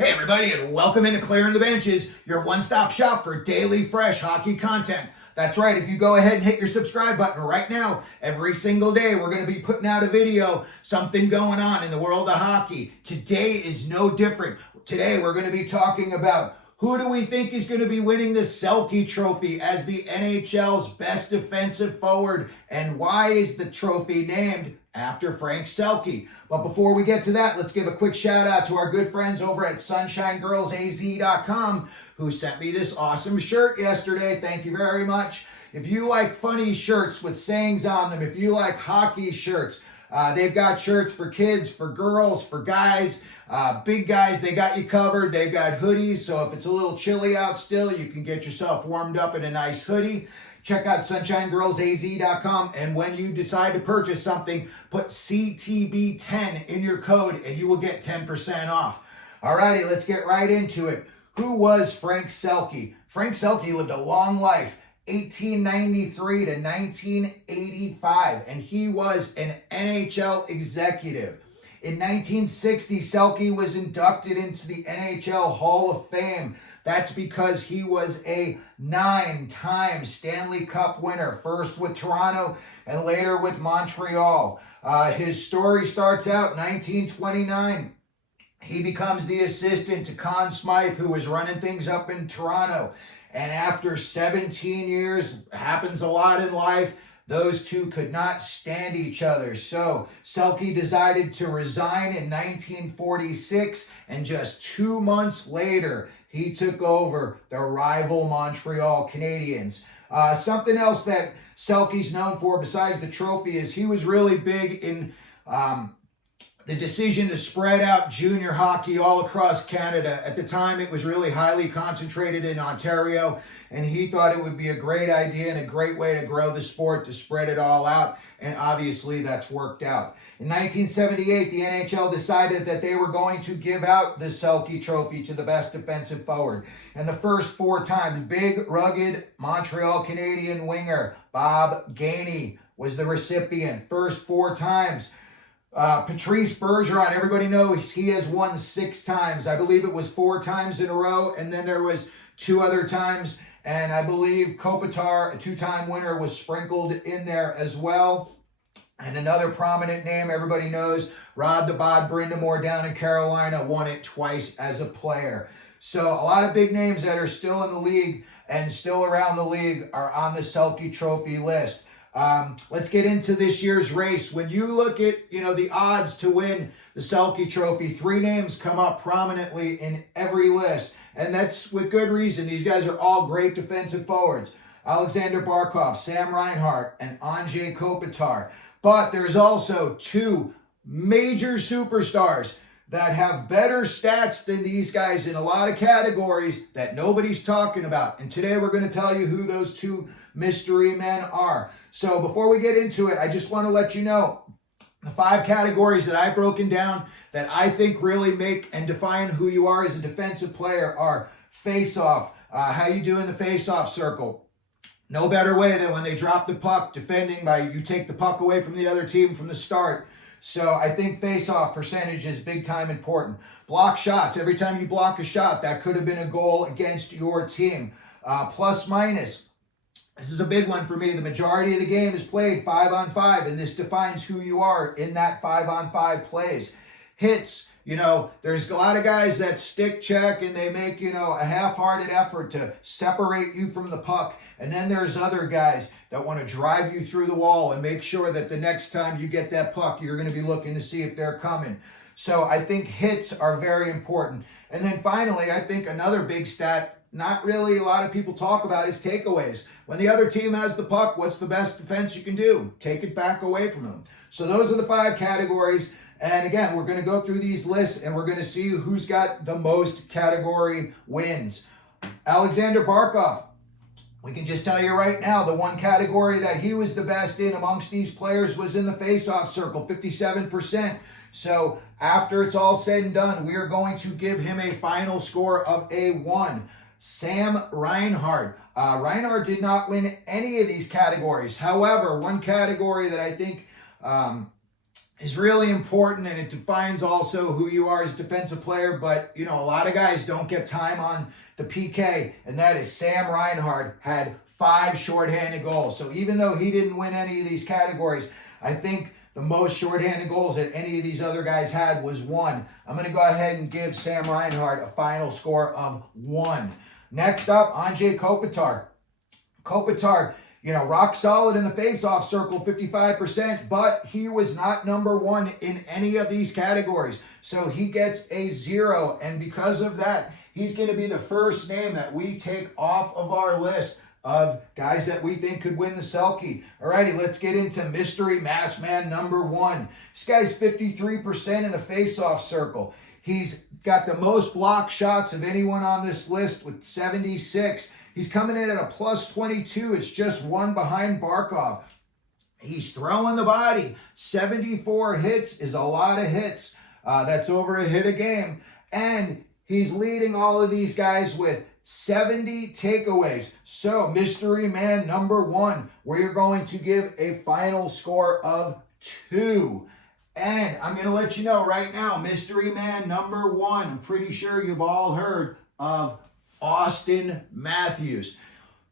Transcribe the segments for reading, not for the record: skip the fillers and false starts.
Hey everybody, and welcome into Clearing the Benches, your one-stop shop for daily fresh hockey content. That's right, if you go ahead and hit your subscribe button right now, every single day we're going to be putting out a video, something going on in the world of hockey. Today is no different. Today we're going to be talking about who do we think is going to be winning the Selke trophy as the NHL's best defensive forward, and why is the trophy named after Frank Selke. But before we get to that, let's give a quick shout out to our good friends over at sunshinegirlsaz.com who sent me this awesome shirt yesterday. Thank you very much. If you like funny shirts with sayings on them, if you like hockey shirts, they've got shirts for kids, for girls, for guys, big guys, they got you covered. They've got hoodies, so if it's a little chilly out still, you can get yourself warmed up in a nice hoodie. Check out sunshinegirlsaz.com, and when you decide to purchase something, put CTB10 in your code and you will get 10% off. Alrighty, let's get right into it. Who was Frank Selke? Frank Selke lived a long life, 1893 to 1985, and he was an NHL executive. In 1960, Selke was inducted into the NHL Hall of Fame. That's because he was a 9-time Stanley Cup winner, first with Toronto and later with Montreal. His story starts out 1929. He becomes the assistant to Conn Smythe, who was running things up in Toronto. And after 17 years, happens a lot in life, those two could not stand each other. So Selke decided to resign in 1946, and just 2 months later, he took over the rival Montreal Canadiens. Something else that Selke's known for besides the trophy is he was really big in the decision to spread out junior hockey all across Canada. At the time, it was really highly concentrated in Ontario, and he thought it would be a great idea and a great way to grow the sport to spread it all out, and obviously that's worked out. In 1978, the NHL decided that they were going to give out the Selke trophy to the best defensive forward. And the first 4 times, big, rugged Montreal Canadian winger Bob Gainey was the recipient. First 4 times. Patrice Bergeron, everybody knows he has won 6 times. I believe it was 4 times in a row, and then there was 2 other times. And I believe Kopitar, a 2-time winner, was sprinkled in there as well. And another prominent name everybody knows, Rod the Bod Brindamore down in Carolina, won it twice as a player. So a lot of big names that are still in the league and still around the league are on the Selke trophy list. Let's get into this year's race. When you look at, the odds to win the Selke trophy, 3 names come up prominently in every list. And that's with good reason. These guys are all great defensive forwards. Alexander Barkov, Sam Reinhart, and Anze Kopitar. But there's also 2 major superstars that have better stats than these guys in a lot of categories that nobody's talking about. And today we're going to tell you who those 2 mystery men are. So before we get into it, I just want to let you know the 5 categories that I've broken down that I think really make and define who you are as a defensive player are face-off, how you do in the face-off circle. No better way than when they drop the puck, defending by you take the puck away from the other team from the start. So I think face-off percentage is big time important. Block shots. Every time you block a shot, that could have been a goal against your team. Plus minus. This is a big one for me. The majority of the game is played 5-on-5, and this defines who you are in that 5-on-5 plays. Hits. There's a lot of guys that stick check and they make, a half-hearted effort to separate you from the puck. And then there's other guys that want to drive you through the wall and make sure that the next time you get that puck, you're going to be looking to see if they're coming. So I think hits are very important. And then finally, I think another big stat, not really a lot of people talk about, is takeaways. When the other team has the puck, what's the best defense you can do? Take it back away from them. So those are the 5 categories. And again, we're going to go through these lists and we're going to see who's got the most category wins. Alexander Barkov, we can just tell you right now, the one category that he was the best in amongst these players was in the face-off circle, 57%. So after it's all said and done, we are going to give him a final score of a 1. Sam Reinhart. Reinhart did not win any of these categories. However, one category that I think is really important, and it defines also who you are as a defensive player. But, you know, a lot of guys don't get time on the PK, and that is Sam Reinhart had 5 shorthanded goals. So even though he didn't win any of these categories, I think the most shorthanded goals that any of these other guys had was 1. I'm going to go ahead and give Sam Reinhart a final score of 1. Next up, Anze Kopitar. Kopitar, you know, rock solid in the face-off circle, 55%, but he was not number 1 in any of these categories. So he gets a 0, and because of that, he's going to be the first name that we take off of our list of guys that we think could win the Selke. Alrighty, let's get into mystery masked man number 1. This guy's 53% in the face-off circle. He's got the most block shots of anyone on this list with 76. He's coming in at a plus 22. It's just 1 behind Barkov. He's throwing the body. 74 hits is a lot of hits. That's over a hit a game. And he's leading all of these guys with 70 takeaways. So, mystery man number 1, we're going to give a final score of 2. And I'm going to let you know right now, mystery man number 1, I'm pretty sure you've all heard of Auston Matthews.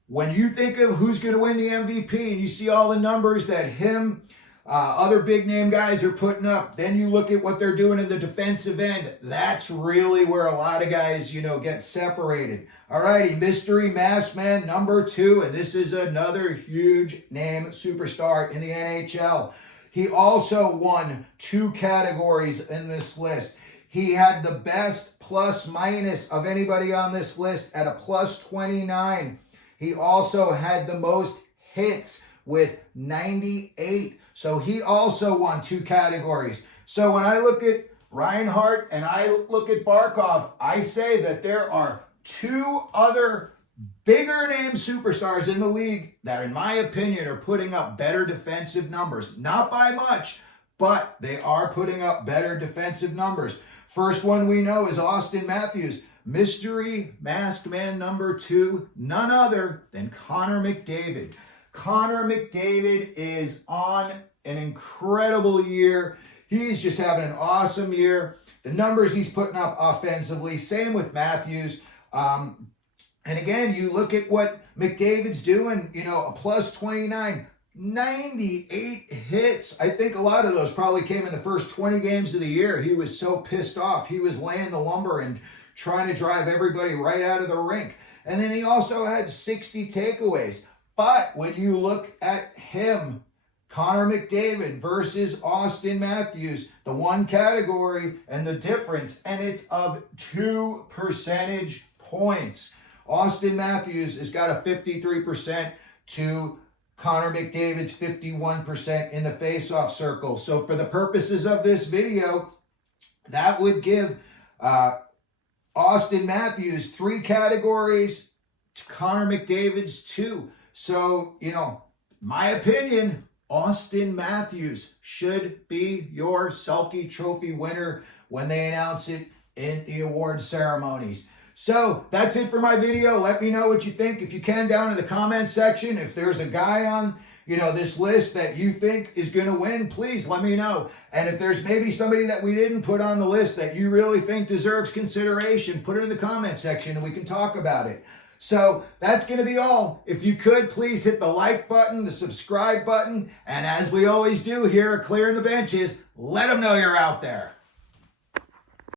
When you think of who's going to win the MVP and you see all the numbers that him, other big name guys are putting up, then you look at what they're doing in the defensive end. That's really where a lot of guys, you know, get separated. Alrighty, mystery masked man number 2, and this is another huge name superstar in the NHL. He also won 2 categories in this list. He had the best plus minus of anybody on this list at a plus 29. He also had the most hits with 98. So he also won 2 categories. So when I look at Reinhart and I look at Barkov, I say that there are 2 other bigger name superstars in the league that, in my opinion, are putting up better defensive numbers. Not by much, but they are putting up better defensive numbers. First one we know is Auston Matthews. Mystery masked man number 2, none other than Connor McDavid. Connor McDavid is on an incredible year. He's just having an awesome year. The numbers he's putting up offensively, same with Matthews. And again, you look at what McDavid's doing, you know, a plus 29, 98 hits. I think a lot of those probably came in the first 20 games of the year. He was so pissed off. He was laying the lumber and trying to drive everybody right out of the rink. And then he also had 60 takeaways. But when you look at him, Connor McDavid versus Auston Matthews, the one category and the difference, and it's of 2 percentage points. Auston Matthews has got a 53% to Connor McDavid's 51% in the face-off circle. So for the purposes of this video, that would give Auston Matthews 3 categories, to Connor McDavid's 2. So, you know, my opinion, Auston Matthews should be your Selke Trophy winner when they announce it in the award ceremonies. So that's it for my video. Let me know what you think, if you can, down in the comment section. If there's a guy on, you know, this list that you think is going to win, please let me know. And if there's maybe somebody that we didn't put on the list that you really think deserves consideration, put it in the comment section and we can talk about it. So that's going to be all. If you could, please hit the like button, the subscribe button, and as we always do here at Clearing the Benches, let them know you're out there.